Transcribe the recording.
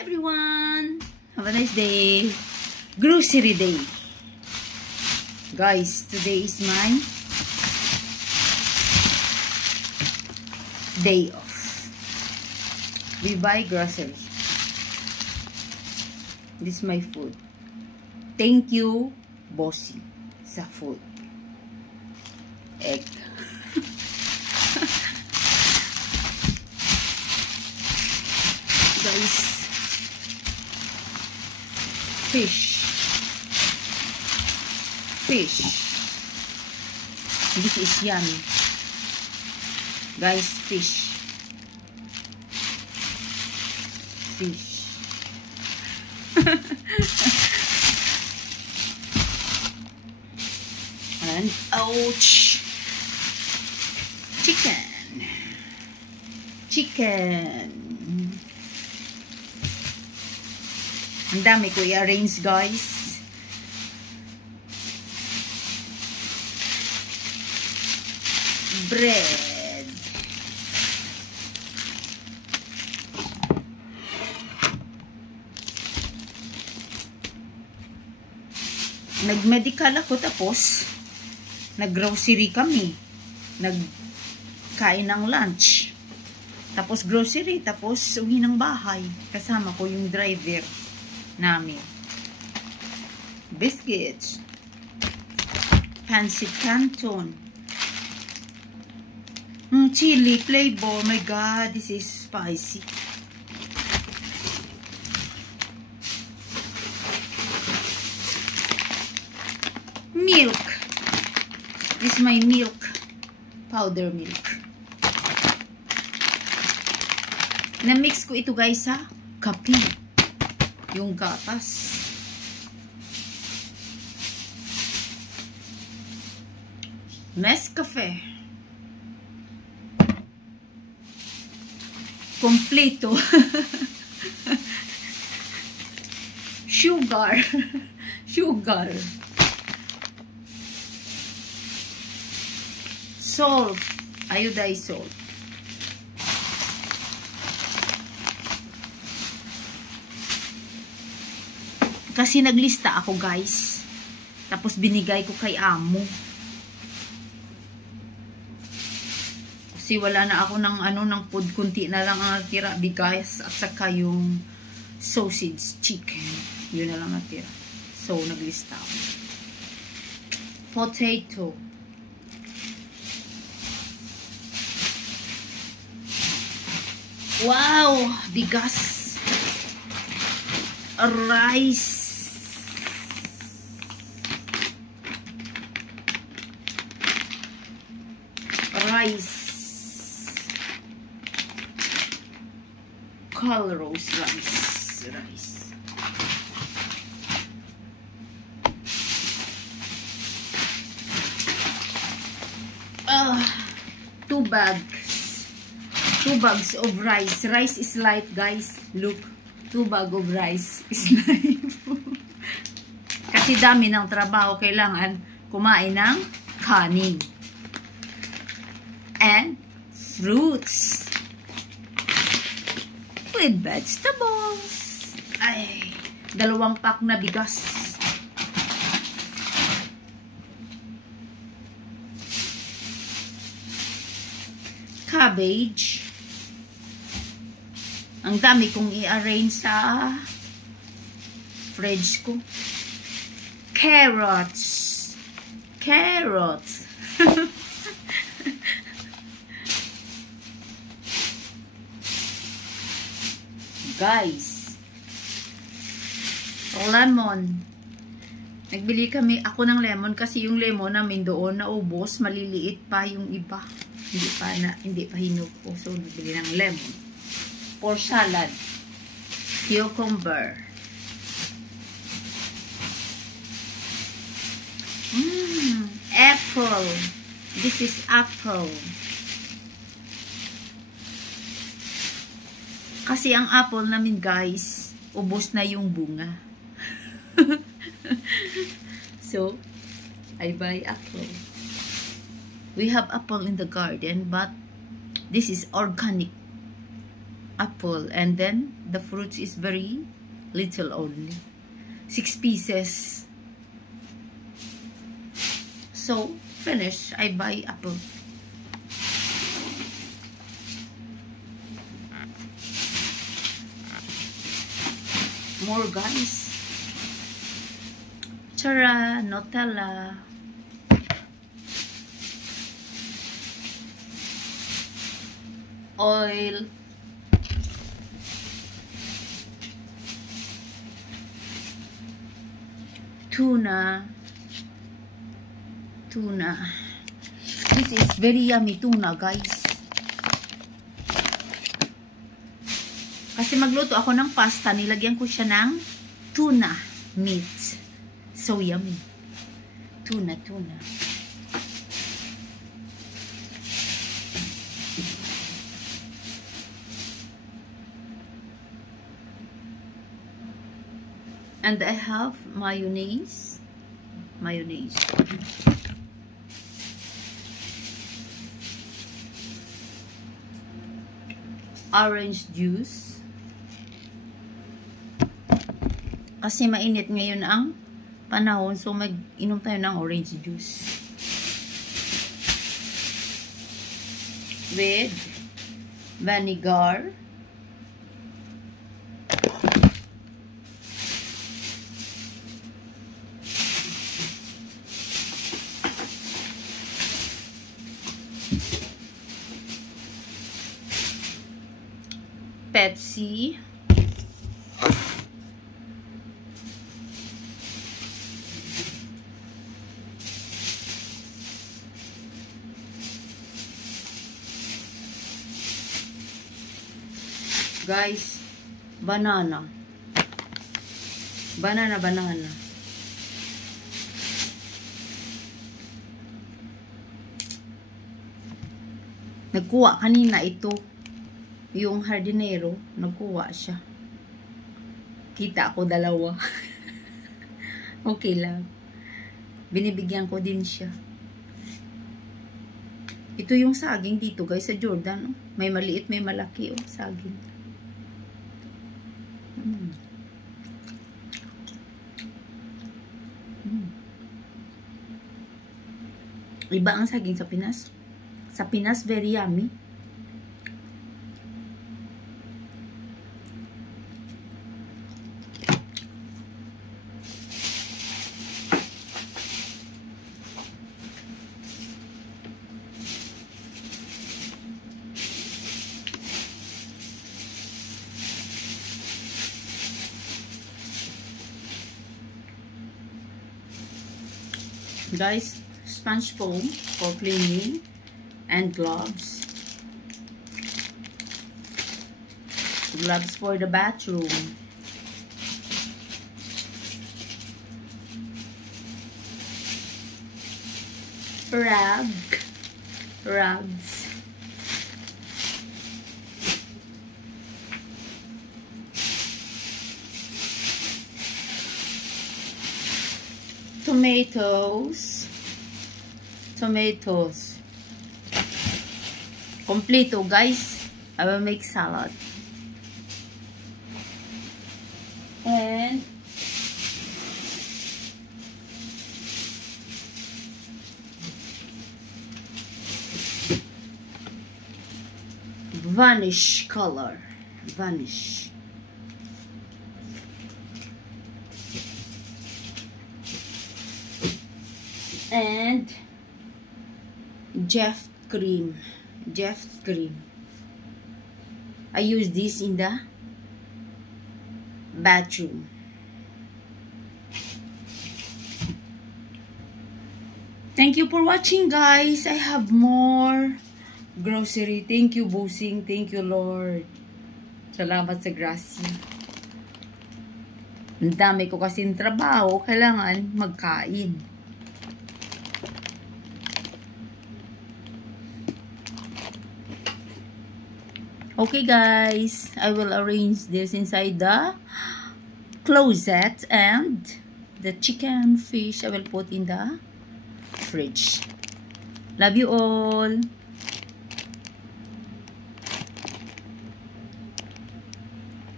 everyone! Have a nice day. Grocery day. Guys, today is my day off. We buy groceries. This is my food. Thank you, Bossy, sa food. Egg. Guys, fish. This is yummy. Guys, fish. And ouch, chicken. Ang dami ko i-arrange, guys. Bread. Nag-medical ako, tapos nag-grocery kami. Nagkain ng lunch. Tapos grocery, tapos uwi ng bahay. Kasama ko yung driver namin. Biscuits. Pancit Canton. Chili flavor. My God, this is spicy. Milk. This is my milk. Powder milk. Na-mix ko ito, guys, sa kape. Yung gatas. Nescafe. Kompleto. Sugar. Salt. Iodized salt. Kasi naglista ako, guys. Tapos binigay ko kay amo. Kasi wala na ako ng ng food, kunti na lang ang natira, bigas at saka yung sausage chicken. Yun na lang natira. So naglista ako. Potato. Wow, bigas. Rice. Colrose rice. Two bags of rice. Rice is light, guys. Look, 2 bags of rice is light. Kasi dami ng trabaho, kailangan kumain ng kanin. And fruits. With vegetables. Ay, 2 pack na bigas. Cabbage. Ang dami kong i-arrange sa fridge ko. Carrots. Guys, lemon. Nagbili ako ng lemon kasi yung lemon namin doon naubos, maliliit pa yung iba. Hindi pa hinupo. So nagbili ng lemon. For salad. Cucumber. Apple. This is apple. Kasi ang apple namin, guys, ubos na yung bunga. So, I buy apple. We have apple in the garden, but this is organic apple, and then the fruits is very little only. 6 pieces. So, finish. I buy apple. More, guys. Tara, Nutella. Oil. Tuna. This is very yummy tuna, guys. Kasi magluto ako ng pasta, nilagyan ko siya ng tuna meat. So yummy. Tuna. And I have mayonnaise. Orange juice. Kasi mainit ngayon ang panahon, so mag-inom tayo ng orange juice. With vinegar. Pepsi. Guys, banana. Nagkuha kanina ito. Yung hardinero, nagkuha siya. Kita ako dalawa. Okay lang. Binibigyan ko din siya. Ito yung saging dito, guys, sa Jordan. Oh. May maliit, may malaki, oh, saging. Iba ang saging sa Pinas. Sa Pinas, very yummy. Guys, sponge foam for cleaning and gloves. Gloves for the bathroom. Rugs. Tomatoes. Completo, guys. I will make salad. And vanish color. Vanish. And Jeff cream. I use this in the bathroom. Thank you for watching, guys. I have more grocery. Thank you, Bossing. Thank you, Lord. Salamat sa grasya. Ang dami ko kasing trabaho. Kailangan magkain. Okay, guys, I will arrange this inside the closet, and the chicken, fish, I will put in the fridge. Love you all.